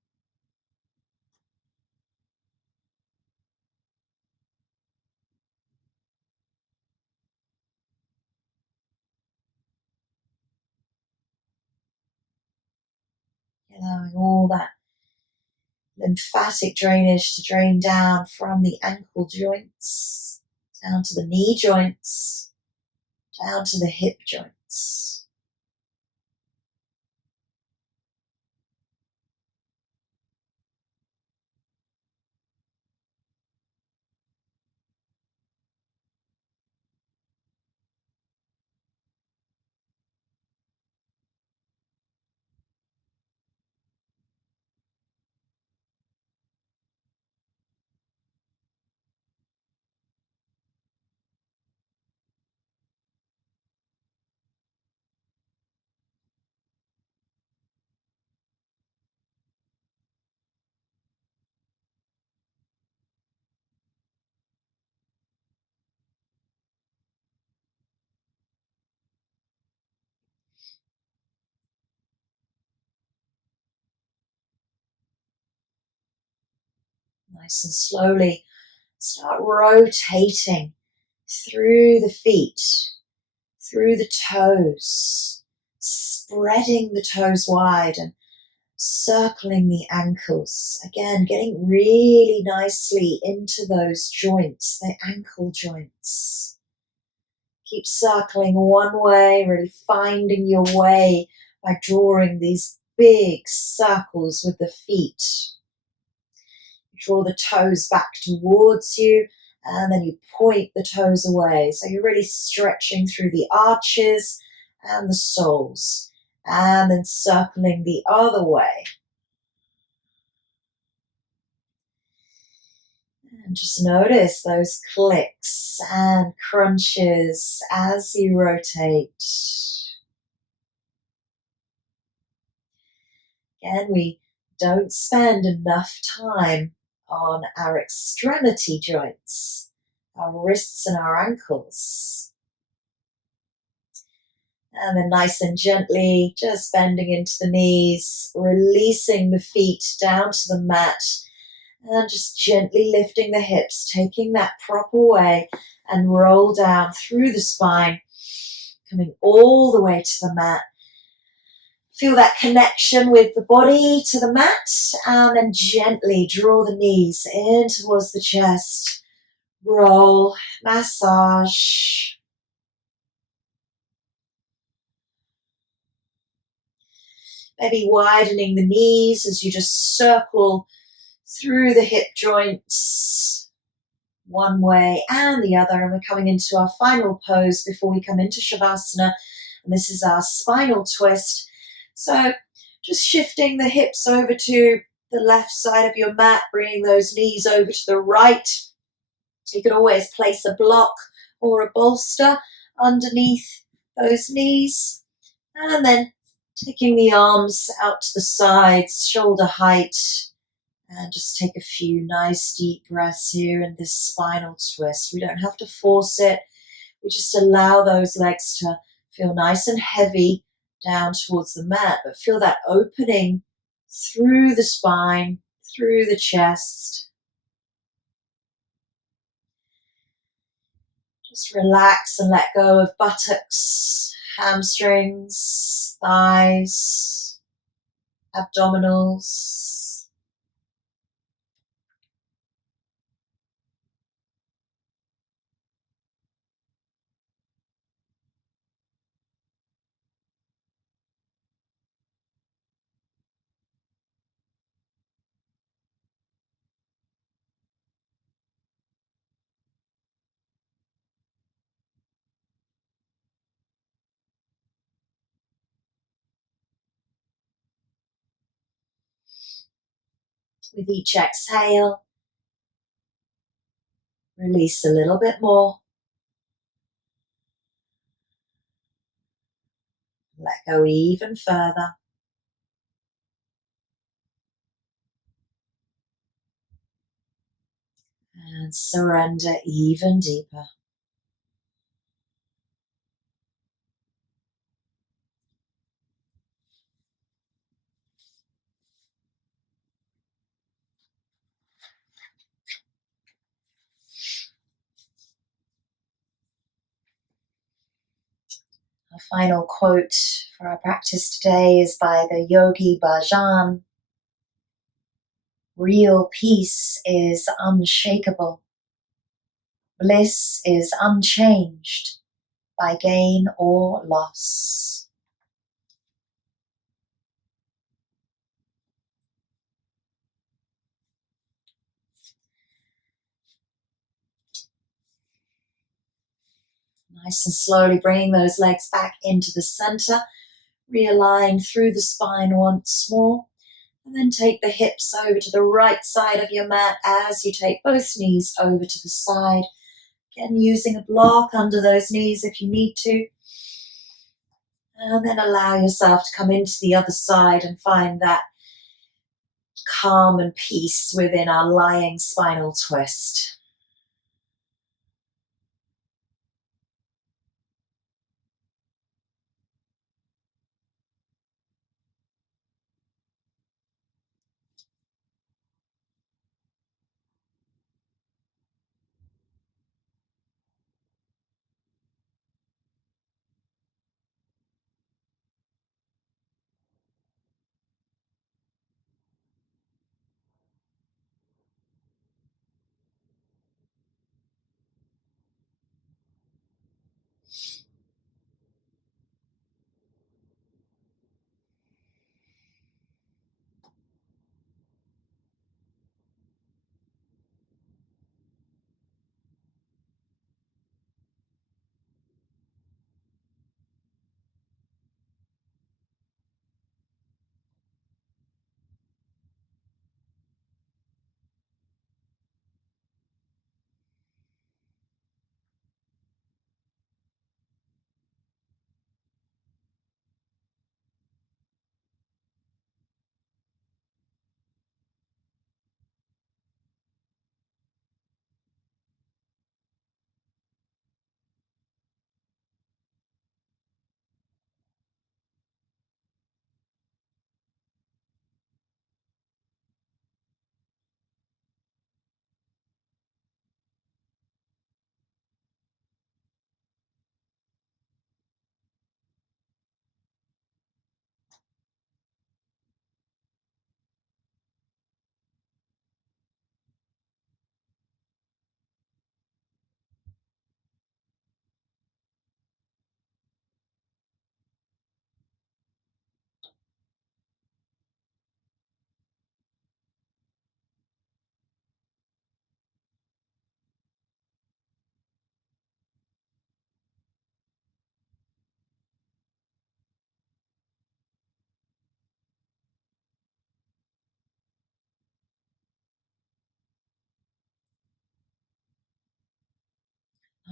Allowing all that lymphatic drainage to drain down from the ankle joints, down to the knee joints, down to the hip joints. Nice and slowly start rotating through the feet, through the toes, spreading the toes wide and circling the ankles. Again, getting really nicely into those joints, the ankle joints. Keep circling one way, really finding your way by drawing these big circles with the feet. Draw the toes back towards you, and then you point the toes away. So you're really stretching through the arches and the soles, and then circling the other way. And just notice those clicks and crunches as you rotate. Again, we don't spend enough time on our extremity joints, our wrists and our ankles. And then nice and gently, just bending into the knees, releasing the feet down to the mat, and just gently lifting the hips, taking that proper way and roll down through the spine, coming all the way to the mat. Feel that connection with the body to the mat, and then gently draw the knees in towards the chest. Roll, massage. Maybe widening the knees as you just circle through the hip joints one way and the other. And we're coming into our final pose before we come into Shavasana. And this is our spinal twist. So just shifting the hips over to the left side of your mat, bringing those knees over to the right. You can always place a block or a bolster underneath those knees. And then taking the arms out to the sides, shoulder height. And just take a few nice deep breaths here in this spinal twist. We don't have to force it. We just allow those legs to feel nice and heavy down towards the mat, but feel that opening through the spine, through the chest. Just relax and let go of buttocks, hamstrings, thighs, abdominals. With each exhale, release a little bit more. Let go even further. And surrender even deeper. Our final quote for our practice today is by the Yogi Bhajan, Real peace is unshakable. Bliss is unchanged by gain or loss. Nice and slowly bringing those legs back into the center. Realign through the spine once more. And then take the hips over to the right side of your mat as you take both knees over to the side. Again, using a block under those knees if you need to. And then allow yourself to come into the other side and find that calm and peace within our lying spinal twist.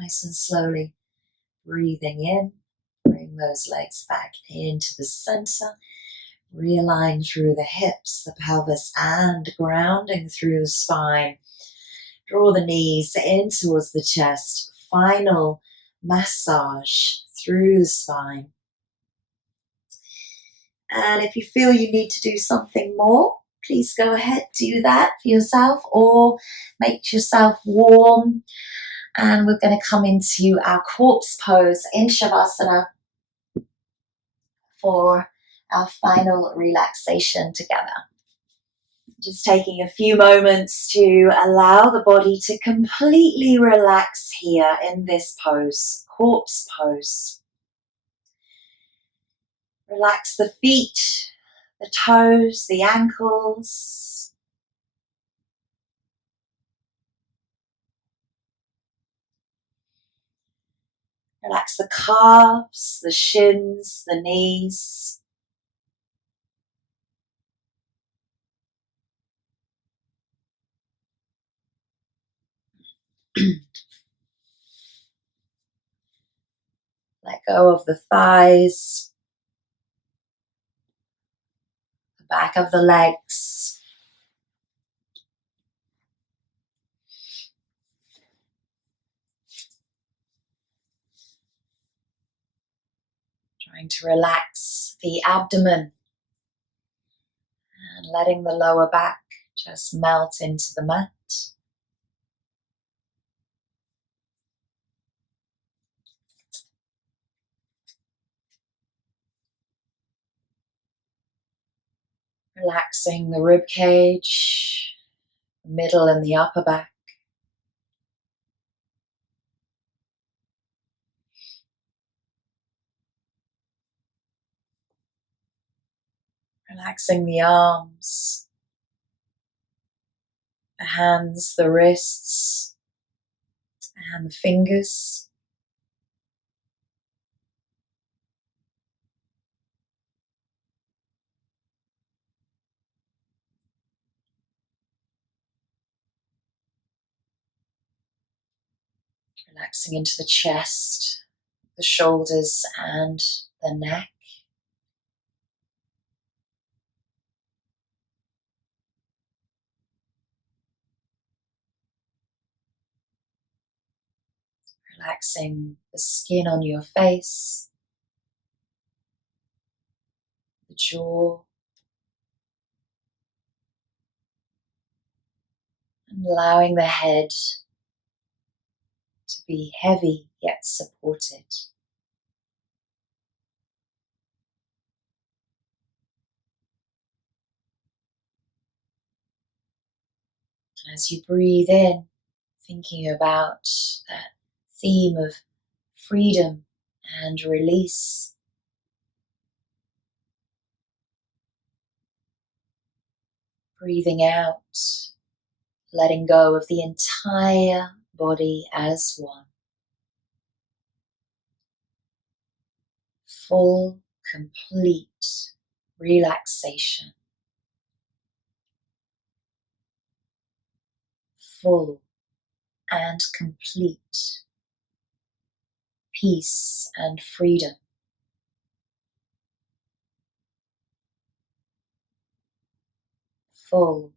Nice and slowly breathing in. Bring those legs back into the center. Realign through the hips, the pelvis, and grounding through the spine. Draw the knees in towards the chest. Final massage through the spine. And if you feel you need to do something more, please go ahead, do that for yourself or make yourself warm. And we're going to come into our corpse pose in Shavasana for our final relaxation together. Just taking a few moments to allow the body to completely relax here in this pose, corpse pose. Relax the feet, the toes, the ankles. Relax the calves, the shins, the knees. Let go of the thighs, the back of the legs. Trying to relax the abdomen and letting the lower back just melt into the mat. Relaxing the rib cage, middle and the upper back. Relaxing the arms, the hands, the wrists, and the fingers. Relaxing into the chest, the shoulders, and the neck. Relaxing the skin on your face, the jaw, and allowing the head to be heavy yet supported. As you breathe in, thinking about that theme of freedom and release. Breathing out, letting go of the entire body as one. Full, complete relaxation. Full and complete peace and freedom. Full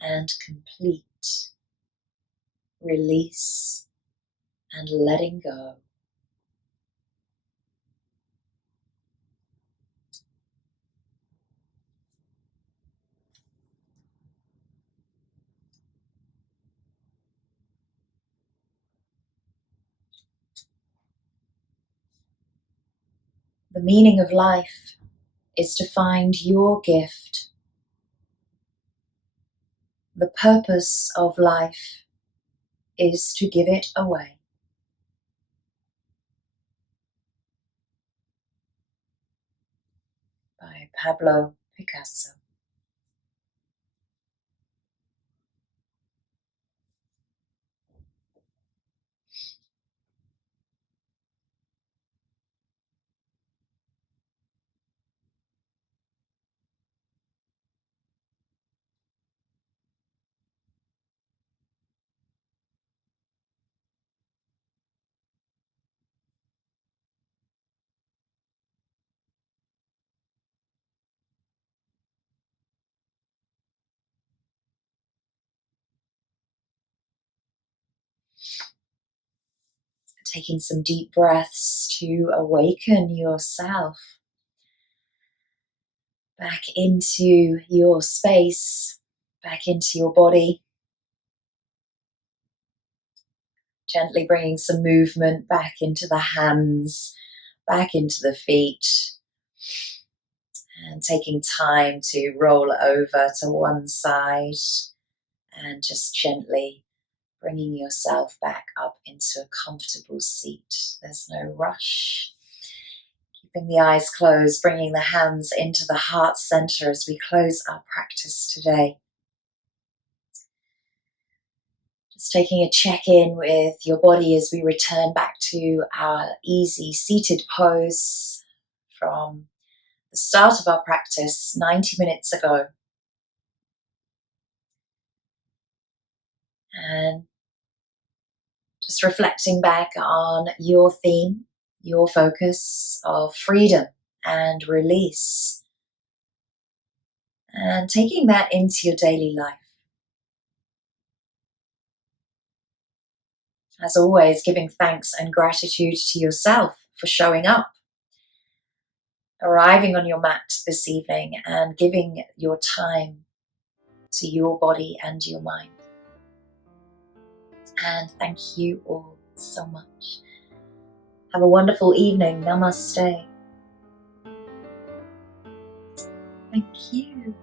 and complete release and letting go. The meaning of life is to find your gift. The purpose of life is to give it away. By Pablo Picasso. Taking some deep breaths to awaken yourself back into your space, back into your body. Gently bringing some movement back into the hands, back into the feet. And taking time to roll over to one side and just gently bringing yourself back up into a comfortable seat. There's no rush. Keeping the eyes closed, bringing the hands into the heart center as we close our practice today. Just taking a check-in with your body as we return back to our easy seated pose from the start of our practice 90 minutes ago. And just reflecting back on your theme, your focus of freedom and release, and taking that into your daily life. As always, giving thanks and gratitude to yourself for showing up, arriving on your mat this evening and giving your time to your body and your mind. And thank you all so much. Have a wonderful evening. Namaste. Thank you.